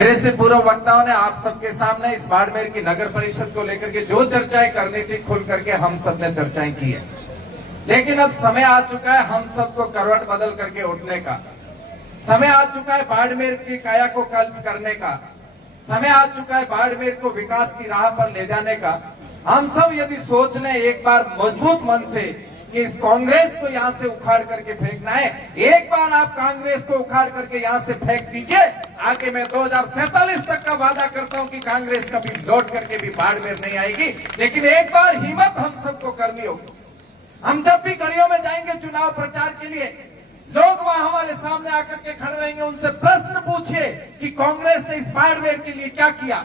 मेरे से पूर्व वक्ताओं ने आप सबके सामने इस बाड़मेर की नगर परिषद को लेकर के जो चर्चाएं करनी थी खुल करके हम सब ने चर्चाएं की है। लेकिन अब समय आ चुका है हम सबको करवट बदल करके उठने का। समय आ चुका है बाड़मेर की काया को कल्प करने का। समय आ चुका है बाड़मेर को विकास की राह पर ले जाने का। हम सब यदि सोच लें एक बार मजबूत मन से कि इस कांग्रेस को यहाँ से उखाड़ करके फेंकना है, एक बार आप कांग्रेस को उखाड़ करके यहाँ से फेंक दीजिए, आगे मैं 2047 तक का वादा करता हूँ कि कांग्रेस कभी लौट करके भी बाड़मेर नहीं आएगी। लेकिन एक बार हिम्मत हम सबको करनी होगी। हम जब भी गलियों में जाएंगे चुनाव प्रचार के लिए, लोग वहां हमारे सामने आकर के खड़े रहेंगे, उनसे प्रश्न पूछिए कि कांग्रेस ने इस बाड़मेर के लिए क्या किया।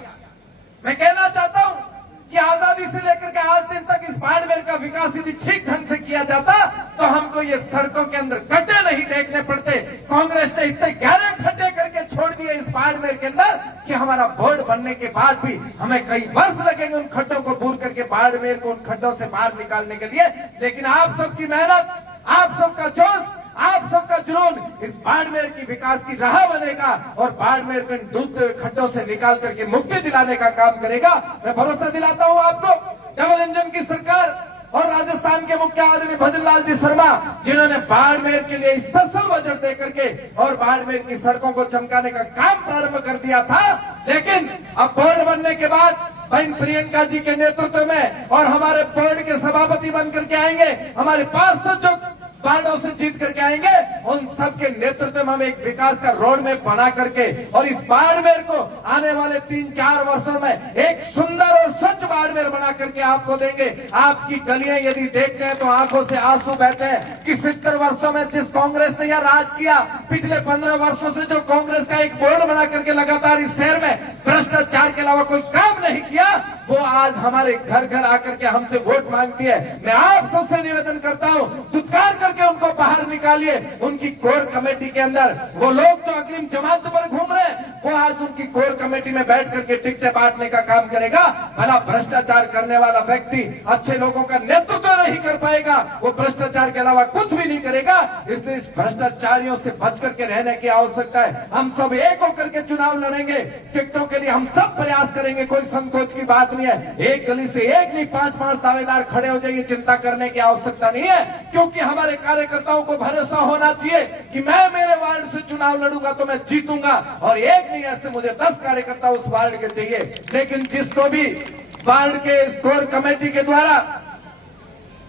मैं कहना चाहता हूं कि आजादी से लेकर के आज दिन तक इस बाड़मेर का विकास यदि ठीक ढंग से किया जाता तो हमको ये सड़कों के अंदर गड्ढे नहीं देखने पड़ते। कांग्रेस ने इतने गहरे खड्डे करके छोड़ दिए इस बाड़मेर के अंदर कि हमारा बोर्ड बनने के बाद भी हमें कई वर्ष लगेंगे उन खड्डों को दूर करके बाड़मेर को उन खड्डों से बाहर निकालने के लिए। लेकिन आप सबकी मेहनत, आप सबका जोश, आप सबका जुनून इस बाड़मेर की विकास की राह बनेगा और बाड़मेर को इन डूबते हुए खड्डों से निकाल करके मुक्ति दिलाने का काम करेगा। मैं भरोसा दिलाता हूं आपको, डबल इंजन की सरकार और राजस्थान के मुख्य आदमी भजनलाल जी शर्मा, जिन्होंने बाड़मेर के लिए स्पेशल बजट दे करके और बाड़मेर की सड़कों को चमकाने का काम प्रारंभ कर दिया था। लेकिन अब बोर्ड बनने के बाद बहन प्रियंका जी के नेतृत्व में और हमारे बोर्ड के सभापति बन करके आएंगे, हमारे पार्षद जो वार्डों से जीत करके आएंगे, उन सबके नेतृत्व में हम एक विकास का रोड मैप बना करके और इस बाड़मेर को आने वाले 3-4 वर्षों में एक सुंदर और स्वच्छ बाड़मेर बना करके आपको देंगे। आपकी गलियां यदि देखते हैं तो आंखों से आंसू बहते हैं कि 70 वर्षों में जिस कांग्रेस ने यह राज किया, पिछले 15 वर्षों से जो कांग्रेस का एक बोर्ड बना करके लगातार इस शहर में भ्रष्टाचार के अलावा कोई काम नहीं किया, वो आज हमारे घर घर आकर के हमसे वोट मांगती है। मैं आप सबसे निवेदन करता हूं, दुत्कार करके उनको बाहर निकालिए। उनकी कोर कमेटी के अंदर वो लोग जो अग्रिम जमानत पर घूम रहे हैं, वो आज उनकी कोर कमेटी में बैठ करके टिकटें बांटने का काम करेगा। भला भ्रष्टाचार करने वाला व्यक्ति अच्छे लोगों का नेतृत्व नहीं कर पाएगा, वो भ्रष्टाचार के अलावा कुछ भी नहीं करेगा। इसलिए इस भ्रष्टाचारियों से बच करके रहने की आवश्यकता है। हम सब एक होकर के चुनाव लड़ेंगे, टिकटों के लिए हम सब प्रयास करेंगे, कोई संकोच की बात नहीं है। एक गली से एक नहीं 5-5 दावेदार खड़े हो जाएंगे, चिंता करने की आवश्यकता नहीं है। क्योंकि हमारे कार्यकर्ताओं को भरोसा होना चाहिए कि मैं मेरे वार्ड से चुनाव लड़ूंगा तो मैं जीतूंगा, और एक नहीं ऐसे मुझे 10 कार्यकर्ता उस वार्ड के चाहिए। लेकिन जिसको भी वार्ड के इस कोर कमेटी के द्वारा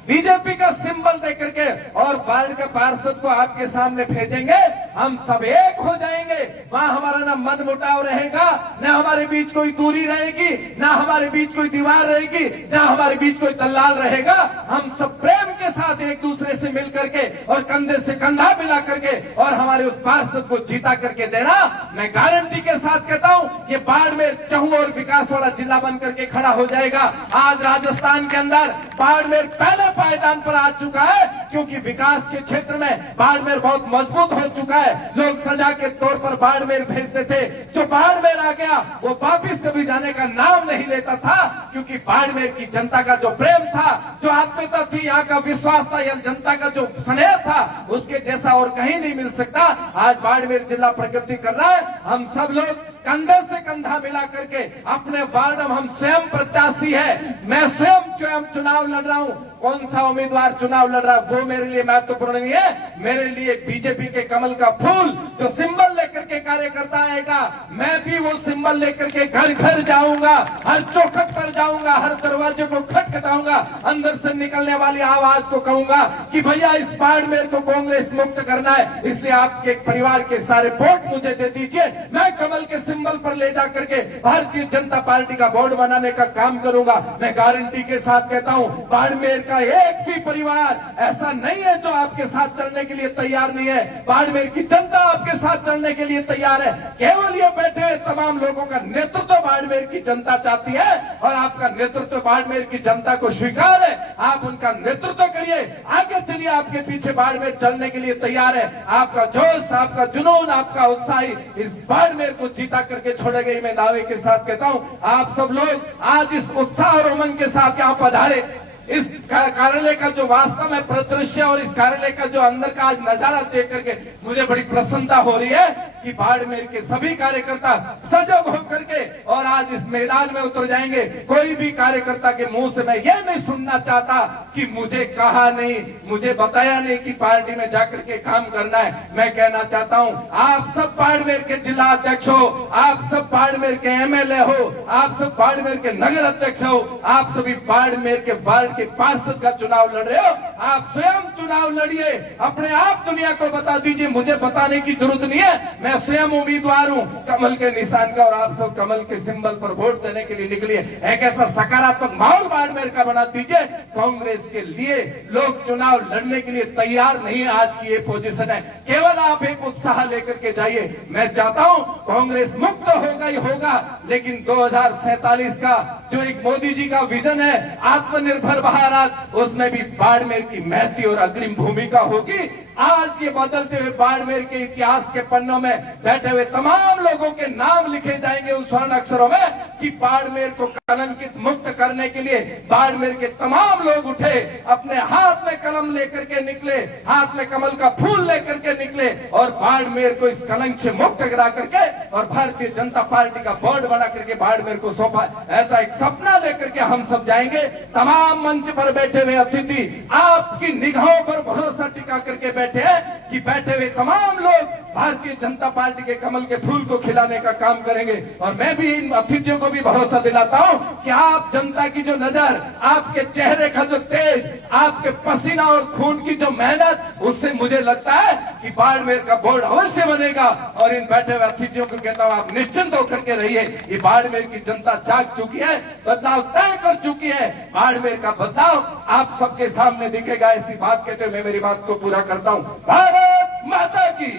बीजेपी का सिंबल दे करके और वार्ड के पार्षद को आपके सामने भेजेंगे, हम सब एक हो जाएंगे। वहां हमारा ना मन मुटाव रहेगा, ना हमारे बीच कोई दूरी रहेगी, ना हमारे बीच कोई दीवार रहेगी, ना हमारे बीच कोई दलाल रहेगा। हम सब प्रेम के साथ एक दूसरे से मिल करके और कंधे से कंधा मिला करके और हमारे उस पार्षद को जीता करके देना। मैं गारंटी के साथ कहता हूं, ये बाड़मेर चहुं और विकास वाला जिला बन करके खड़ा हो जाएगा। आज राजस्थान के अंदर बाड़मेर पहले पायदान पर आ चुका है, क्योंकि विकास के क्षेत्र में बाड़मेर बहुत मजबूत हो चुका है। लोग सजा के तौर पर बाड़मेर भेजते थे, जो बाड़मेर आ गया वो वापिस कभी जाने का नाम नहीं लेता था, क्योंकि बाड़मेर की जनता का जो प्रेम था, जो आत्मीयता थी, यहाँ का विश्वास था, यह जनता का जो स्नेह था, उसके जैसा और कहीं नहीं मिल सकता। आज बाड़मेर जिला प्रगति कर रहा है। हम सब लोग कंधे से कंधा मिला करके अपने वार्ड में हम स्वयं प्रत्याशी है, मैं स्वयं चुनाव लड़ रहा हूं। कौन सा उम्मीदवार चुनाव लड़ रहा है वो मेरे लिए महत्वपूर्ण नहीं है। मेरे लिए बीजेपी के कमल का फूल जो सिंबल लेकर के कार्यकर्ता आएगा, मैं भी वो सिंबल लेकर के घर घर जाऊंगा, हर चौखट पर जाऊंगा, हर दरवाजे को खटखटाऊंगा, अंदर से निकलने वाली आवाज को कहूंगा कि भैया इस बाड़मेर को कांग्रेस मुक्त करना है, इसलिए आपके परिवार के सारे वोट मुझे दे दीजिए। मैं कमल के सिंबल पर ले जा करके भारतीय जनता पार्टी का बोर्ड बनाने का काम करूंगा। मैं गारंटी के साथ कहता हूं, बाड़मेर का एक भी परिवार ऐसा नहीं है जो आपके साथ चलने के लिए तैयार नहीं है। बाड़मेर की जनता आपके साथ चलने के लिए तैयार है। केवल ये बैठे हुए तमाम लोगों का नेतृत्व बाड़मेर की जनता चाहती है और आपका नेतृत्व बाड़मेर की जनता को स्वीकार है। आप उनका नेतृत्व करिए, आगे चलिए, आपके पीछे बाड़मेर चलने के लिए तैयार है। आपका जोश, आपका जुनून, आपका उत्साही इस बाड़मेर को जीता करके छोड़ेगा, मैं दावे के साथ कहता हूं। आप सब लोग आज इस उत्साह और उमंग के साथ यहाँ पधारे, इस कार्यालय का जो वास्तव में परिदृश्य और इस कार्यालय का जो अंदर का आज नजारा देख करके मुझे बड़ी प्रसन्नता हो रही है कि बाड़मेर के सभी कार्यकर्ता सजग होकर के और आज इस मैदान में उतर जाएंगे। कोई भी कार्यकर्ता के मुंह से मैं ये नहीं सुनना चाहता कि मुझे कहा नहीं, मुझे बताया नहीं कि पार्टी में जाकर के काम करना है। मैं कहना चाहता हूं, आप सब बाड़मेर के जिला अध्यक्ष हो, आप सब बाड़मेर के एमएलए हो, आप सब बाड़मेर के नगर अध्यक्ष हो, आप सभी बाड़मेर के वार्ड के पार्षद का चुनाव लड़ रहे हो। आप स्वयं चुनाव लड़िए, अपने आप दुनिया को बता दीजिए, मुझे बताने की जरूरत नहीं है। मैं स्वयं उम्मीदवार हूं कमल के निशान का और आप सब कमल के सिंबल पर वोट देने के लिए निकलिए। एक ऐसा सकारात्मक माहौल बाड़मेर का बना दीजिए। कांग्रेस के लिए लोग चुनाव लड़ने के लिए तैयार नहीं, आज की ये पोजीशन है। केवल आप एक उत्साह लेकर के जाइए। मैं चाहता हूं कांग्रेस मुक्त होगा ही होगा, लेकिन 2047 का जो एक मोदी जी का विजन है आत्मनिर्भर भारत, उसमें भी बाड़मेर की महती और अग्रिम भूमिका होगी। आज ये बदलते हुए बाड़मेर के इतिहास के पन्नों में बैठे हुए तमाम लोगों के नाम लिखे जाएंगे उन स्वर्ण अक्षरों में कि बाड़मेर को कलंकित मुक्त करने के लिए बाड़मेर के तमाम लोग उठे, अपने हाथ में कलम लेकर के निकले, हाथ में कमल का फूल लेकर के निकले और बाड़मेर को इस कलंक से मुक्त करा करके और भारतीय जनता पार्टी का बोर्ड बना करके बाड़मेर को सौंपा। ऐसा एक सपना लेकर के हम सब जाएंगे। तमाम मंच पर बैठे हुए अतिथि आपकी निगाहों पर भरोसा टिका करके बैठे हैं कि बैठे हुए तमाम लोग भारतीय जनता पार्टी के कमल के फूल को खिलाने का काम करेंगे। और मैं भी इन अतिथियों को भी भरोसा दिलाता हूं कि आप जनता की जो नजर, आपके चेहरे का जो तेज, आपके पसीना और खून की जो मेहनत, उससे मुझे लगता है कि बाड़मेर का बोर्ड अवश्य बनेगा। और इन बैठे हुए अतिथियों को कहता हूं आप निश्चिंत होकर के रहिए। ये बाड़मेर की जनता जाग चुकी है, बदलाव तय कर चुकी है। बाड़मेर का बदलाव आप सबके सामने दिखेगा। ऐसी बात कहते हुए मैं मेरी बात को पूरा करता हूं। भारत माता की।